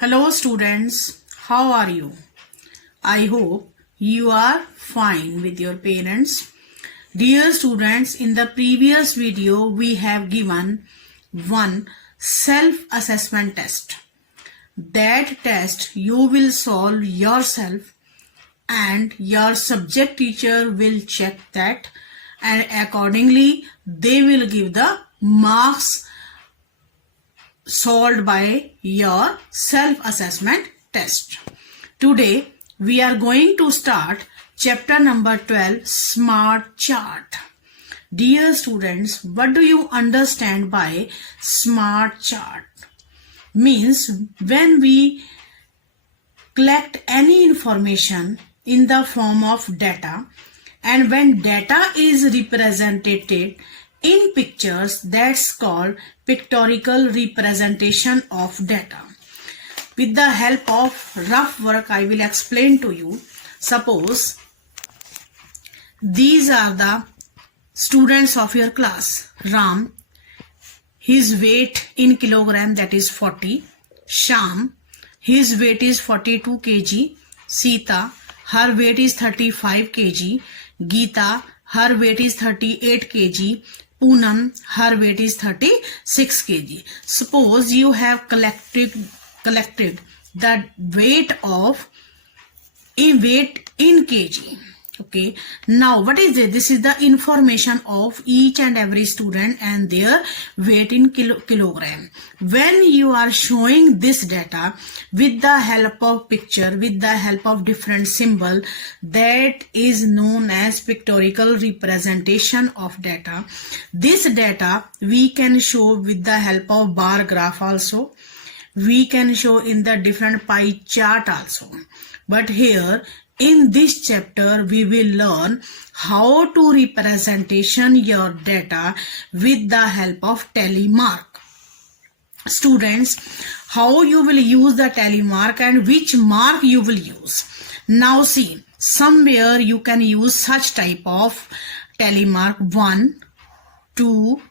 Hello students, how are you? I hope you are fine with your parents. Dear students, in the previous video we have given one self-assessment test. That test you will solve yourself and your subject teacher will check that, and accordingly they will give the marks solved by your self-assessment test. Today we are going to start chapter number 12, Smart Chart. Dear students, what do you understand by smart chart? Means when we collect any information in the form of data, and when data is represented in pictures, that's called pictorial representation of data. With the help of rough work, I will explain to you. Suppose these are the students of your class. Ram, his weight in kilogram, that is 40. Sham, his weight is 42 kg. Sita, her weight is 35 kg. Geeta, her weight is 38 kg. Poonam, her weight is 36 kg. Suppose you have collected the weight in kg. Okay, now what is this? This is the information of each and every student and their weight in kilogram. When you are showing this data with the help of picture, with the help of different symbol, that is known as pictorial representation of data. This data we can show with the help of bar graph also. We can show in the different pie chart also. But here in this chapter we will learn how to representation your data with the help of telemark. Students, how you will use the telemark and which mark you will use. Now see, somewhere you can use such type of telemark 1, 2,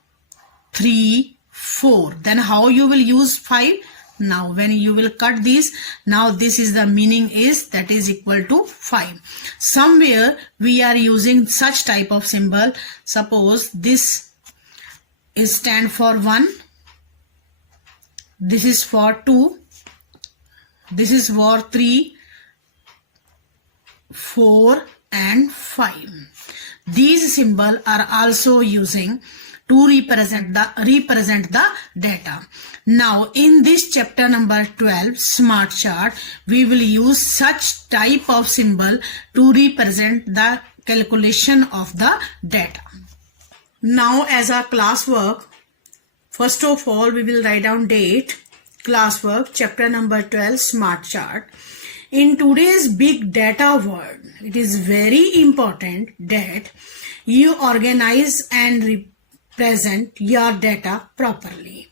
3, 4. Then how you will use 5? Now when you will cut this, now this is the meaning is that is equal to 5. Somewhere we are using such type of symbol. Suppose this is stand for 1, this is for 2, this is for 3, 4 and 5. These symbols are also using to represent the data. Now in this chapter number 12, smart chart, we will use such type of symbol to represent the calculation of the data. Now as a classwork, first of all we will write down date, classwork, chapter number 12, smart chart. In today's big data world, it is very important that you organize and represent your data properly.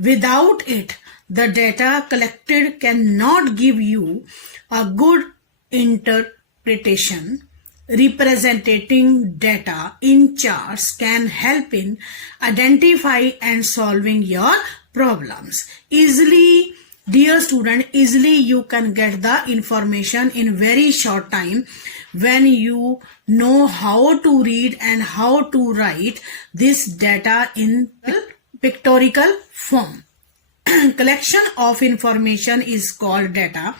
Without it, the data collected cannot give you a good interpretation. Representing data in charts can help in identify and solving your problems. Easily, dear student, easily you can get the information in very short time when you know how to read and how to write this data in pictorial form. Collection of information is called data.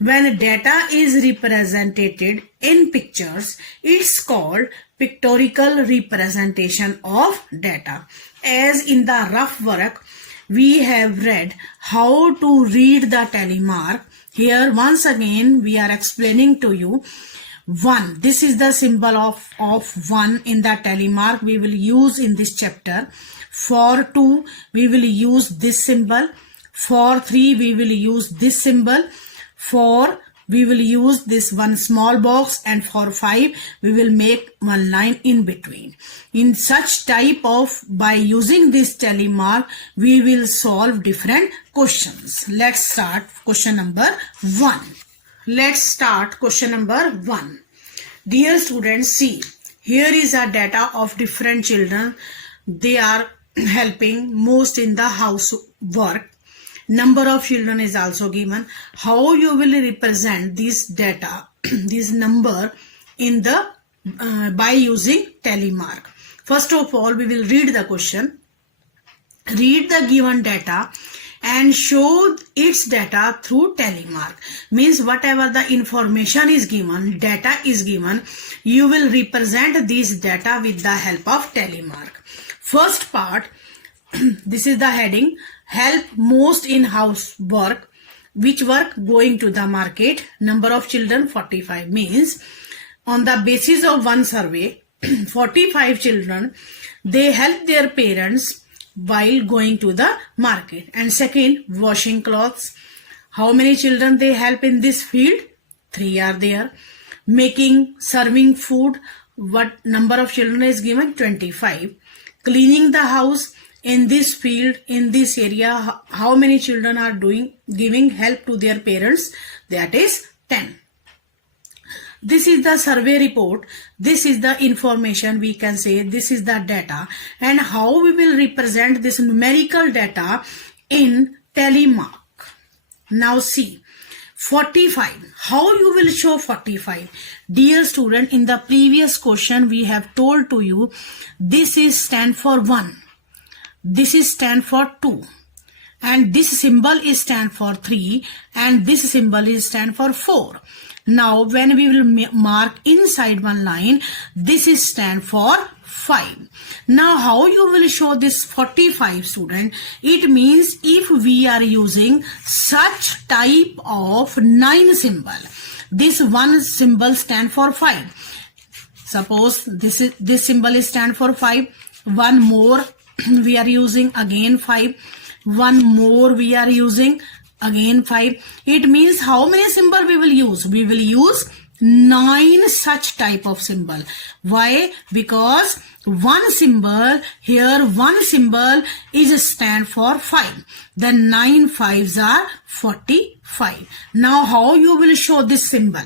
When data is represented in pictures, it's called pictorial representation of data. As in the rough work, we have read how to read the telemark. Here once again we are explaining to you 1. This is the symbol of 1 in the telemark we will use in this chapter. For 2 we will use this symbol. For 3 we will use this symbol. For we will use this one small box, and for 5 we will make one line in between. In such type of, by using this telemark, we will solve different questions. Let's start question number 1. Let's start question number 1. Dear students, see, here is a data of different children. They are helping most in the housework. Number of children is also given. How you will represent this data, this number in the by using telemark. First of all, we will read the question. Read the given data and show its data through telemark. Means whatever the information is given, data is given, you will represent this data with the help of telemark. First part, this is the heading, help most in housework. Which work? Going to the market. Number of children 45. Means on the basis of one survey, 45 children, they help their parents while going to the market. And second, washing clothes. How many children they help in this field? 3 are there. Making, serving food. What number of children is given? 25. Cleaning the house. In this field, in this area, how many children are giving help to their parents? That is 10. This is the survey report. This is the information, we can say. This is the data. And how we will represent this numerical data in telemark. Now see, 45. How you will show 45? Dear student, in the previous question, we have told to you, this is stand for 1. This is stand for 2. And this symbol is stand for 3. And this symbol is stand for 4. Now, when we will mark inside one line, this is stand for 5. Now, how you will show this 45, student? It means if we are using such type of 9 symbol, this one symbol stand for 5. Suppose this symbol is stand for 5. One more we are using, again 5. One more we are using, again 5. It means how many symbol we will use? We will use 9 such type of symbol. Why? Because one symbol here, one symbol is stand for 5. The 9 5s are 45. Now how you will show this symbol?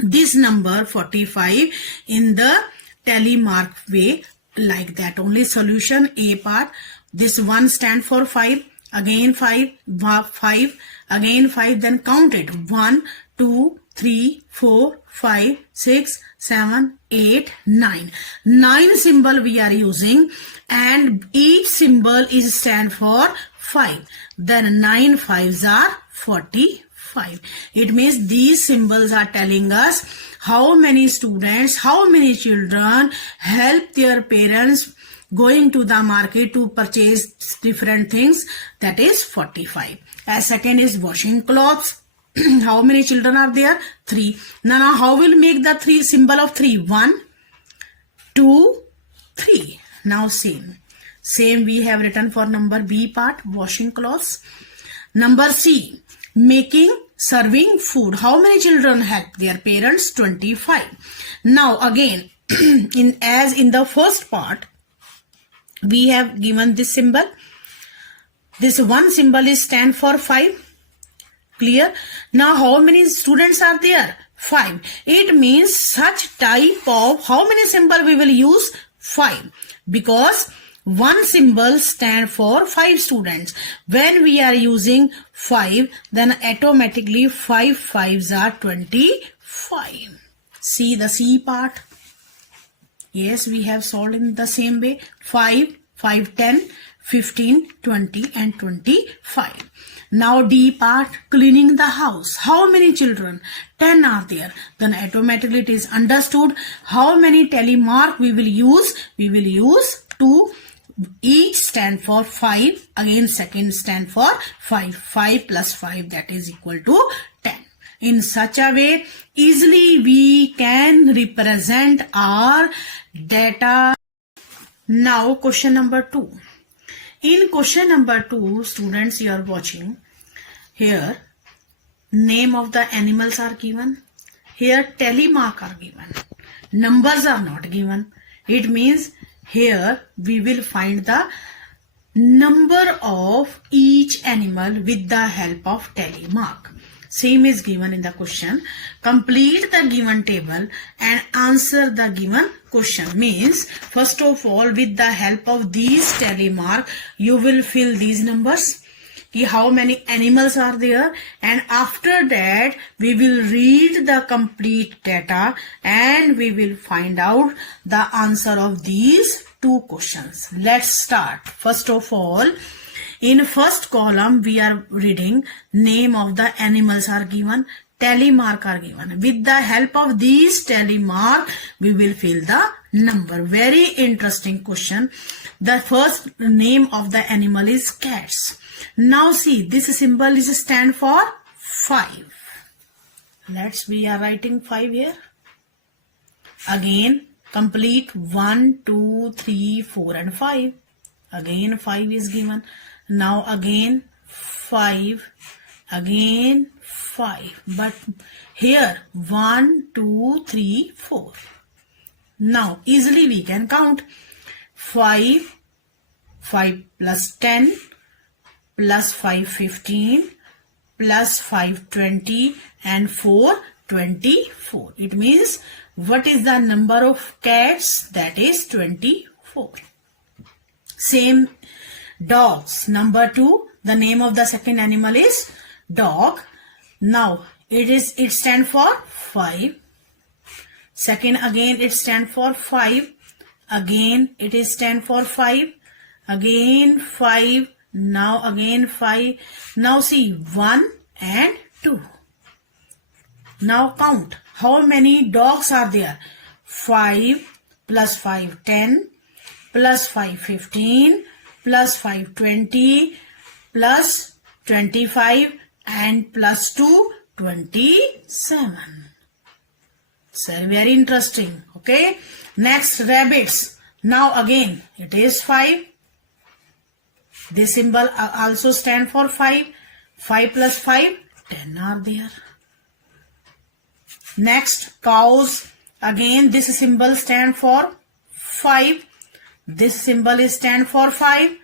This number 45 in the telemark way, like that only. Solution A part, this one stand for 5, again 5, 5, again 5, then count it. 1, 2, 3, 4, 5, 6, 7, 8, 9. 9 symbol we are using and each symbol is stand for 5. Then 9 5s are 45. It means these symbols are telling us how many students, how many children help their parents going to the market to purchase different things. That is 45. As second is washing clothes. How many children are there? 3. Now how will make the 3 symbol of 3? 1, 2, 3. Now same we have written for number B part, washing clothes. Number C, making, serving food. How many children help their parents? 25. Now again, as in the first part, we have given this symbol. This one symbol is stand for 5. Clear? Now how many students are there? 5. It means such type of, how many symbol we will use? 5. Because one symbol stand for 5 students. When we are using 5, then automatically 5 5s are 25. See the C part. Yes, we have solved in the same way. 5, 5, 10, 15, 20 and 25. Now D part, cleaning the house. How many children? 10 are there. Then automatically it is understood how many telemark we will use. We will use 2. Each stand for 5. Again second stand for 5. 5 plus 5, that is equal to 10. In such a way, easily we can represent our data. Now question number 2. In question number 2, students, you are watching. Here, name of the animals are given. Here, telemark are given. Numbers are not given. It means here we will find the number of each animal with the help of telemark. Same is given in the question. Complete the given table and answer the given question. Means, first of all, with the help of these telemark, you will fill these numbers. कि how many animals are there, and after that we will read the complete data and we will find out the answer of these two questions. Let's start. First of all, in first column we are reading name of the animals are given, tally mark are given. With the help of these tally mark we will fill the number. Very interesting question. The first name of the animal is cats. Now see, this symbol is stand for 5. We are writing 5 here. Again complete 1, 2, 3, 4 and 5. Again 5 is given. Now again 5, again 5, but here 1, 2, 3, 4. Now easily we can count 5, 5 plus 10 plus 5 15 plus 5 20 and 4 24. It means what is the number of cats? That is 24. Same dogs. Number 2, the name of the second animal is dog. Now it stands for 5. Second again it stands for 5. Again it is stand for 5. Again 5. Now again 5. Now see 1 and 2. Now count how many dogs are there. 5 plus 5 10 plus 5 15 plus 5 20 plus 25 and plus 2 27. So very interesting. Okay. Next rabbits. Now again it is 5. This symbol also stand for 5. 5 plus 5 10 are there. Next cows. Again this symbol stand for 5. This symbol is stand for 5.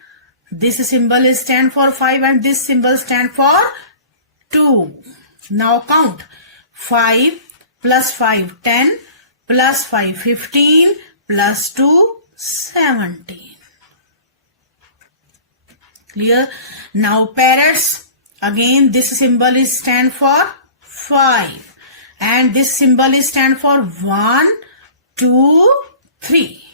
This symbol is stand for 5 and this symbol stand for 2. Now count 5 plus 5 10 plus 5 15 plus 2 17. Clear? Now parrots. Again this symbol is stand for 5 and this symbol is stand for 1 2 3.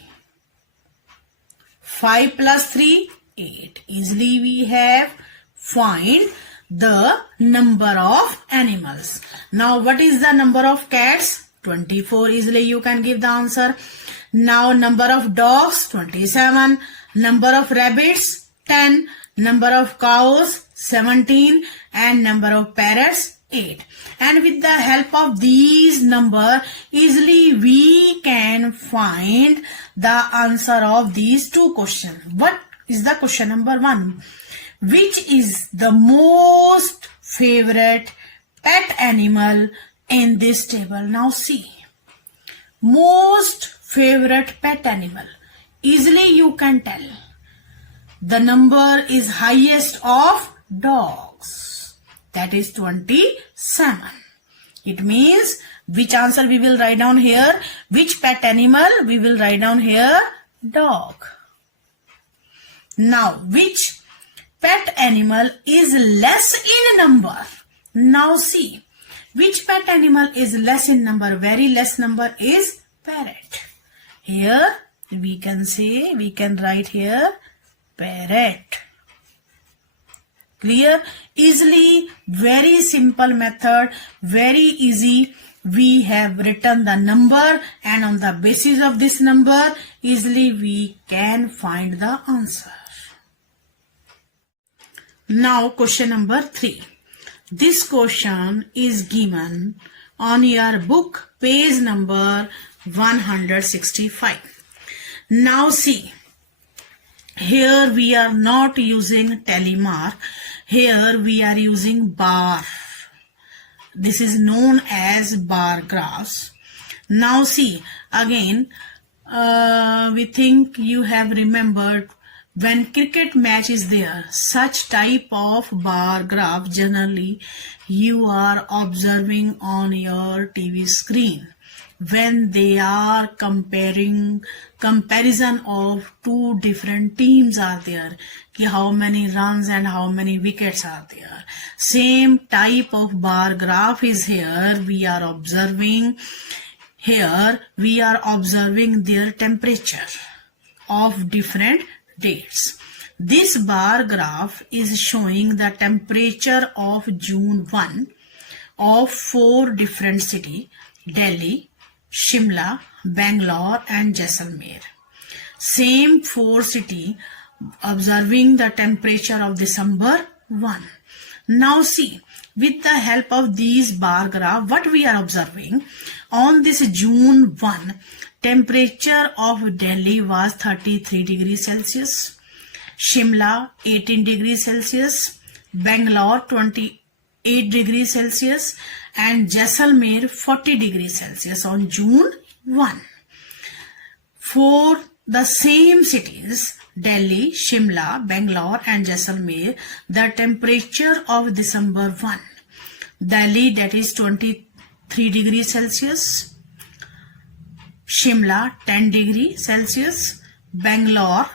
5 plus 3 8. Easily we have find the number of animals. Now what is the number of cats? 24. Easily you can give the answer. Now number of dogs 27. Number of rabbits 10. Number of cows 17 and number of parrots 8. And with the help of these number easily we can find the answer of these two questions. What is the question number 1? Which is the most favorite pet animal in this table? Now see. Most favorite pet animal. Easily you can tell. The number is highest of dogs. That is 27. It means which answer we will write down here? Which pet animal? We will write down here dog. Now which pet animal is less in number? Now see. Which pet animal is less in number? Very less number is parrot. Here we can say, we can write here parrot. Clear? Easily, very simple method, very easy. We have written the number and on the basis of this number, easily we can find the answer. Now question number 3. This question is given on your book page number 165. Now see. Here we are not using tally mark. Here we are using bar. This is known as bar graphs. Now see, again, we think you have remembered when cricket match is there, such type of bar graph generally you are observing on your TV screen. when they are comparison of two different teams are there, how many runs and how many wickets are there. Same type of bar graph is here. We are observing their temperature of different dates. This bar graph is showing the temperature of June 1 of 4 different cities: Delhi, Shimla, Bangalore and Jaisalmer. Same 4 cities observing the temperature of December 1. Now see, with the help of these bar graph, what we are observing on this June 1, temperature of Delhi was 33 degrees Celsius, Shimla 18 degrees Celsius, Bangalore 28 degrees Celsius and Jaisalmer 40 degrees Celsius on June 1. For the same cities, Delhi, Shimla, Bangalore and Jaisalmer, the temperature of December 1. Delhi, that is 23 degrees Celsius, Shimla 10 degrees Celsius, Bangalore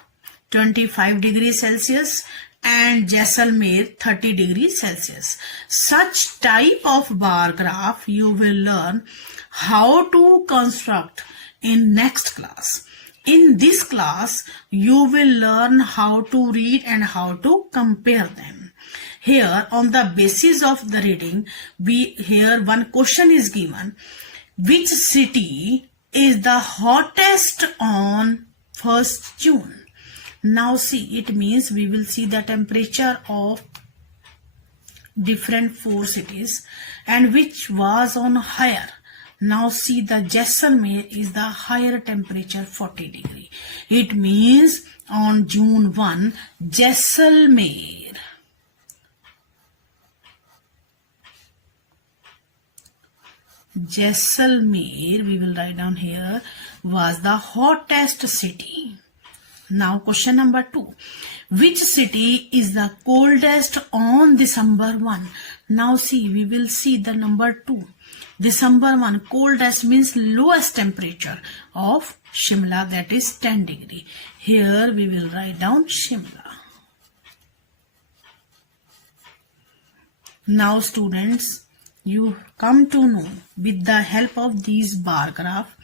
25 degrees Celsius and Jaisalmer 30 degrees Celsius. Such type of bar graph you will learn how to construct in next class. In this class, you will learn how to read and how to compare them. Here, on the basis of the reading, here one question is given. Which city is the hottest on 1st June? Now see, it means we will see the temperature of different 4 cities and which was on higher. Now see, the Jaisalmer is the higher temperature 40 degree. It means on June 1, Jaisalmer we will write down here, was the hottest city. Now question number 2. Which city is the coldest on December 1? Now see, we will see the number 2. December 1, coldest means lowest temperature of Shimla, that is 10 degree. Here we will write down Shimla. Now students, you come to know with the help of these bar graph,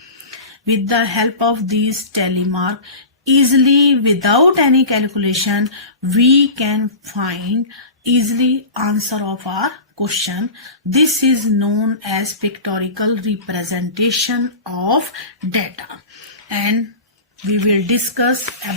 with the help of these telemark, easily without any calculation, we can find easily answer of our question. This is known as pictorial representation of data, and we will discuss about